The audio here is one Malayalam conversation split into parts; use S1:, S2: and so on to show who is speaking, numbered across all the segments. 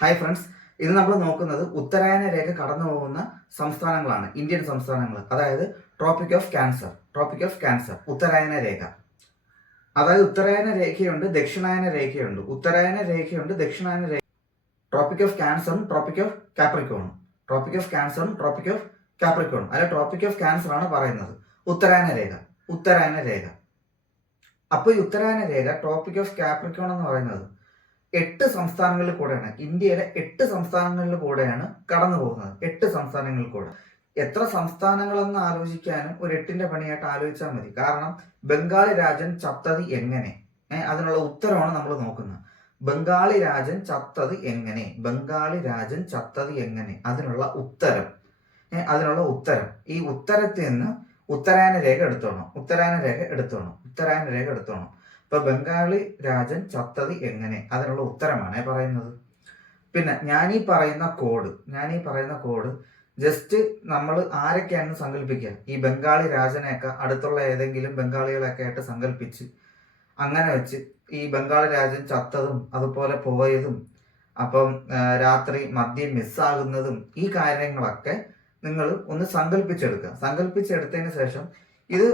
S1: ഹായ് ഫ്രണ്ട്സ് ഇത് നമ്മൾ നോക്കുന്നത് ഉത്തരായന രേഖ കടന്നു പോകുന്ന സംസ്ഥാനങ്ങളാണ്. ഇന്ത്യൻ സംസ്ഥാനങ്ങൾ അതായത് Tropic of Cancer Tropic of Cancer ഉത്തരായന രേഖ. അതായത് ഉത്തരായന രേഖയുണ്ട് ദക്ഷിണായന രേഖയുണ്ട്. ഉത്തരായന രേഖയുണ്ട് ദക്ഷിണായന രേഖ ട്രോപ്പിക് ഓഫ് ക്യാൻസറും ട്രോപ്പിക് ഓഫ് കാപ്രിക്കോണും ട്രോപ്പിക് ഓഫ് ക്യാൻസറും ട്രോപ്പിക് ഓഫ് കാപ്രിക്കോണും അല്ല ട്രോപ്പിക് ഓഫ് ക്യാൻസർ ആണ് പറയുന്നത്. ഉത്തരായന രേഖ. ഉത്തരായന രേഖ. അപ്പോൾ ഈ ഉത്തരായന രേഖ ട്രോപ്പിക് ഓഫ് കാപ്രിക്കോൺ എന്ന് പറയുന്നത് എട്ട് സംസ്ഥാനങ്ങളിൽ കൂടെയാണ്. ഇന്ത്യയിലെ എട്ട് സംസ്ഥാനങ്ങളിൽ കൂടെയാണ് കടന്നു പോകുന്നത്. എട്ട് സംസ്ഥാനങ്ങളിൽ കൂടെ. എത്ര സംസ്ഥാനങ്ങളെന്ന് ആലോചിക്കാനും ഒരു എട്ടിന്റെ പണിയായിട്ട് ആലോചിച്ചാൽ മതി. കാരണം ബംഗാളി രാജൻ ചത്തത് എങ്ങനെ? അതിനുള്ള ഉത്തരമാണ് നമ്മൾ നോക്കുന്നത്. ബംഗാളി രാജൻ ചത്തത് എങ്ങനെ? ബംഗാളി രാജൻ ചത്തത് എങ്ങനെ? അതിനുള്ള ഉത്തരം. അതിനുള്ള ഉത്തരം. ഈ ഉത്തരത്തിൽ നിന്ന് ഉത്തരായന രേഖ എടുത്തോണം. ഉത്തരായന രേഖ എടുത്തോണം. ഉത്തരായന രേഖ എടുത്തോണം. ഇപ്പൊ ബംഗാളി രാജൻ ചത്തത് എങ്ങനെ? അതിനുള്ള ഉത്തരമാണ് പറയുന്നത്. പിന്നെ ഞാൻ ഈ പറയുന്ന കോഡ് ഞാൻ ഈ പറയുന്ന കോഡ് ജസ്റ്റ് നമ്മൾ ആരൊക്കെയാണ് സങ്കല്പിക്കുക ഈ ബംഗാളി രാജനെയൊക്കെ അടുത്തുള്ള ഏതെങ്കിലും ബംഗാളികളൊക്കെ ആയിട്ട് സങ്കല്പിച്ച് അങ്ങനെ വെച്ച് ഈ ബംഗാളി രാജൻ ചത്തതും അതുപോലെ പോയതും അപ്പം രാത്രി മദ്യം മിസ്സാകുന്നതും ഈ കാര്യങ്ങളൊക്കെ നിങ്ങൾ ഒന്ന് സങ്കല്പിച്ചെടുക്കുക സങ്കല്പിച്ചെടുത്തതിന് ശേഷം ഇത്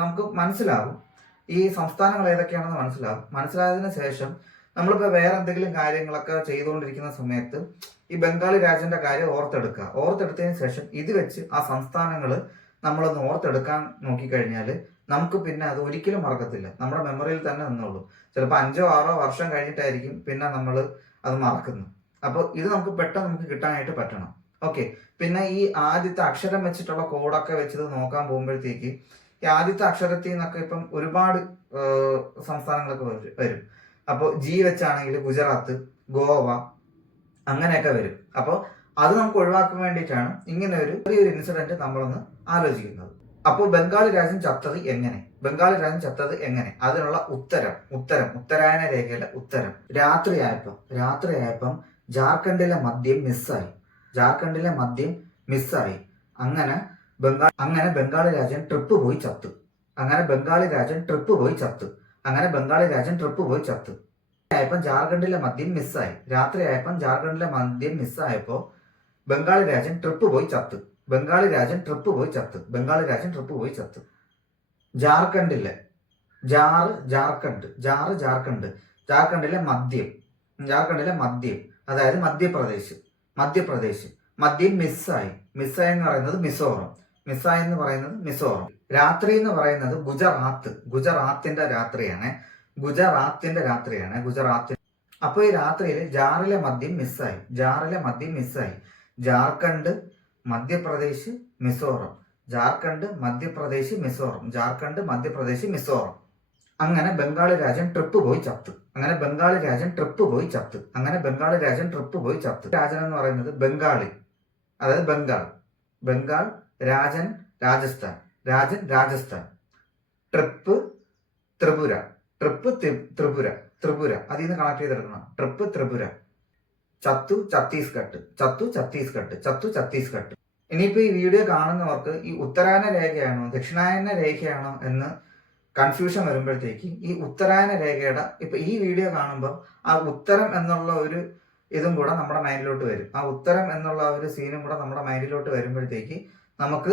S1: നമുക്ക് മനസ്സിലാവും. ഈ സംസ്ഥാനങ്ങൾ ഏതൊക്കെയാണെന്ന് മനസ്സിലാകും മനസ്സിലായതിനു ശേഷം നമ്മളിപ്പോൾ വേറെ എന്തെങ്കിലും കാര്യങ്ങളൊക്കെ ചെയ്തുകൊണ്ടിരിക്കുന്ന സമയത്ത് ഈ ബംഗാളി രാജന്റെ കാര്യം ഓർത്തെടുക്കുക. ഓർത്തെടുത്തതിന് ശേഷം ഇത് വെച്ച് ആ സംസ്ഥാനങ്ങൾ നമ്മളൊന്ന് ഓർത്തെടുക്കാൻ നോക്കിക്കഴിഞ്ഞാൽ നമുക്ക് പിന്നെ അത് ഒരിക്കലും മറക്കത്തില്ല. നമ്മുടെ മെമ്മറിയിൽ തന്നെ നിന്നുള്ളൂ ചിലപ്പോൾ അഞ്ചോ ആറോ വർഷം കഴിഞ്ഞിട്ടായിരിക്കും പിന്നെ നമ്മൾ അത് മറക്കുന്നു. അപ്പോൾ ഇത് നമുക്ക് പെട്ടെന്ന് നമുക്ക് കിട്ടാനായിട്ട് പറ്റണം. ഓക്കെ. പിന്നെ ഈ ആദ്യത്തെ അക്ഷരം വെച്ചിട്ടുള്ള കോഡൊക്കെ വെച്ചത് നോക്കാൻ പോകുമ്പോഴത്തേക്ക് ഈ ആദ്യത്തെ അക്ഷരത്തിൽ നിന്നൊക്കെ ഇപ്പം ഒരുപാട് സംസ്ഥാനങ്ങളൊക്കെ വരും- അപ്പോൾ ജി വെച്ചാണെങ്കിൽ ഗുജറാത്ത് ഗോവ അങ്ങനെയൊക്കെ വരും. അപ്പോൾ അത് നമുക്ക് ഒഴിവാക്കാൻ വേണ്ടിയിട്ടാണ് ഇങ്ങനെ ഒരു ചെറിയൊരു ഇൻസിഡന്റ് നമ്മളൊന്ന് ആലോചിക്കുന്നത്. അപ്പോൾ ബംഗാളി രാജ്യം ചത്തത് എങ്ങനെ? ബംഗാളി രാജ്യം ചത്തത് എങ്ങനെ? അതിനുള്ള ഉത്തരം ഉത്തരം ഉത്തരായന രേഖയിലെ ഉത്തരം. രാത്രിയായപ്പം രാത്രിയായപ്പം ജാർഖണ്ഡിലെ മദ്യം മിസ്സായി ജാർഖണ്ഡിലെ മദ്യം മിസ്സായി അങ്ങനെ ബംഗാൾ അങ്ങനെ ബംഗാളി രാജൻ ട്രിപ്പ് പോയി ചത്തു. അങ്ങനെ ബംഗാളി രാജൻ ട്രിപ്പ് പോയി ചത്തു. അങ്ങനെ ബംഗാളി രാജൻ ട്രിപ്പ് പോയി ചത്തു. ആയപ്പം ജാർഖണ്ഡിലെ മദ്യം മിസ്സായി രാത്രി ആയപ്പം ജാർഖണ്ഡിലെ മദ്യം മിസ്സായപ്പോ ബംഗാളി രാജൻ ട്രിപ്പ് പോയി ചത്തു. ബംഗാളി രാജൻ ട്രിപ്പ് പോയി ചത്തു. ബംഗാളി രാജൻ ട്രിപ്പ് പോയി ചത്തു. ജാർഖണ്ഡിലെ ജാർ ജാർഖണ്ഡ്. ജാർ ജാർഖണ്ഡ്. ജാർഖണ്ഡിലെ മദ്യം. ജാർഖണ്ഡിലെ മദ്യം. അതായത് മധ്യപ്രദേശ്. മധ്യപ്രദേശ്. മദ്യം മിസ്സായി മിസ്സായി എന്ന് പറയുന്നത് മിസോറം. മിസ്സായി എന്ന് പറയുന്നത് മിസോറം രാത്രി എന്ന് പറയുന്നത് ഗുജറാത്ത്. ഗുജറാത്തിന്റെ രാത്രിയാണ്. ഗുജറാത്തിന്റെ രാത്രിയാണ്. ഗുജറാത്ത് അപ്പോൾ ഈ രാത്രിയിൽ ജാറിലെ മദ്യം മിസ്സായി. ജാറിലെ മദ്യം മിസ്സായി. ജാർഖണ്ഡ് മധ്യപ്രദേശ് മിസോറം. ജാർഖണ്ഡ് മധ്യപ്രദേശ് മിസോറം. ജാർഖണ്ഡ് മധ്യപ്രദേശ് മിസോറം. അങ്ങനെ ബംഗാളി രാജൻ ട്രിപ്പ് പോയി ചത്ത്. അങ്ങനെ ബംഗാളി രാജൻ ട്രിപ്പ് പോയി ചത്ത്. അങ്ങനെ ബംഗാളി രാജൻ ട്രിപ്പ് പോയി ചത്ത്. രാജൻ എന്ന് പറയുന്നത് ബംഗാളി. അതായത് ബംഗാൾ. ബംഗാൾ രാജൻ രാജസ്ഥാൻ രാജൻ രാജസ്ഥാൻ. ട്രിപ്പ് ത്രിപുര ട്രിപ്പ് ത്രിപുര ത്രിപുര. അതിൽ നിന്ന് കണക്ട് ചെയ്തെടുക്കണം. ട്രിപ്പ് ത്രിപുര. ചത്തു ഛത്തീസ്ഗഡ് ചത്തു ഛത്തീസ്ഗഡ് ചത്തു ഛത്തീസ്ഗഡ്. ഇനിയിപ്പോ ഈ വീഡിയോ കാണുന്നവർക്ക് ഈ ഉത്തരായന രേഖയാണോ ദക്ഷിണായന രേഖയാണോ എന്ന് കൺഫ്യൂഷൻ വരുമ്പോഴത്തേക്ക് ഈ ഉത്തരായന രേഖയുടെ ഇപ്പൊ ഈ വീഡിയോ കാണുമ്പോൾ ആ ഉത്തരം എന്നുള്ള ഒരു ഇതും കൂടെ നമ്മുടെ മൈൻഡിലോട്ട് വരും. ആ ഉത്തരം എന്നുള്ള ഒരു സീനും കൂടെ നമ്മുടെ മൈൻഡിലോട്ട് വരുമ്പോഴത്തേക്ക് നമുക്ക്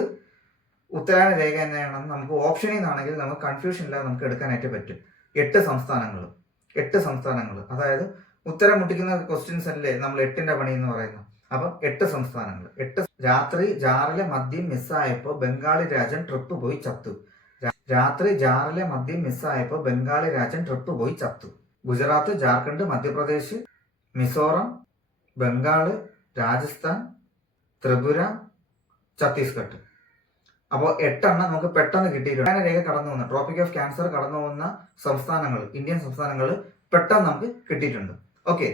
S1: ഉത്തരായണ രേഖ തന്നെയാണെന്ന് നമുക്ക് ഓപ്ഷനിൽ നിന്നാണെങ്കിൽ നമുക്ക് കൺഫ്യൂഷൻ ഇല്ലാതെ നമുക്ക് എടുക്കാനായിട്ട് പറ്റും. എട്ട് സംസ്ഥാനങ്ങൾ. എട്ട് സംസ്ഥാനങ്ങൾ. അതായത് ഉത്തരം മുട്ടിക്കുന്ന ക്വസ്റ്റ്യൻസ് അല്ലേ നമ്മൾ എട്ടിന്റെ പണി എന്ന് പറയുന്നത്. അപ്പം എട്ട് സംസ്ഥാനങ്ങൾ. എട്ട് രാത്രി ജാറിലെ മദ്യം മിസ്സായപ്പോൾ ബംഗാളി രാജൻ ട്രിപ്പ് പോയി ചത്തു. രാത്രി ജാറിലെ മദ്യം മിസ്സായപ്പോൾ ബംഗാളി രാജൻ ട്രിപ്പ് പോയി ചത്തു. ഗുജറാത്ത് ജാർഖണ്ഡ് മധ്യപ്രദേശ് മിസോറം ബംഗാൾ രാജസ്ഥാൻ ത്രിപുര ഛത്തീസ്ഗഡ്. അപ്പോൾ എട്ടെണ്ണം നമുക്ക് പെട്ടെന്ന് കിട്ടിയിട്ടുണ്ട്. രേഖ കടന്നു പോകുന്ന ട്രോപ്പിക് ഓഫ് ക്യാൻസർ കടന്നു പോകുന്ന സംസ്ഥാനങ്ങൾ ഇന്ത്യൻ സംസ്ഥാനങ്ങൾ പെട്ടെന്ന് നമുക്ക് കിട്ടിയിട്ടുണ്ട്. ഓക്കെ